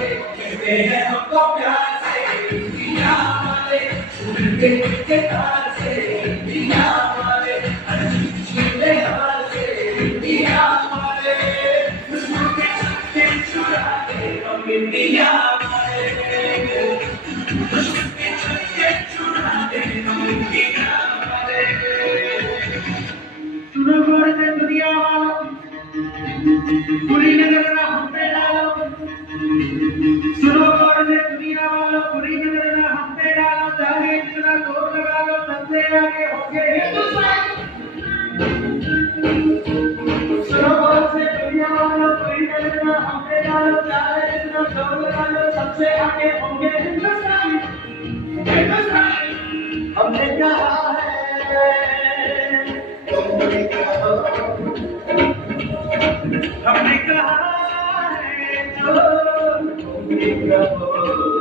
हमको प्यार से दिया वाले के तार से दिया वाले छीने हाल से दिया वाले के चुरा के हम इंडिया वाले के चुरा के हम इंडिया वाले सुनो गोर से दुनिया वालों पूरी नजर हम पे डालो सुनो और ने दुनिया वालों पूरी नजर ना हम पे डालो चाहे इतना जोर लगा लो सबसे आगे होंगे हिंदुस्तान सुनो और से दुनिया वालों पूरी नजर ना हम पे डालो चाहे इतना जोर लगा लो सबसे आगे होंगे हिंदुस्तान हिंदुस्तान हमने कहा है तुमने कहा हमने कहा है जो Go.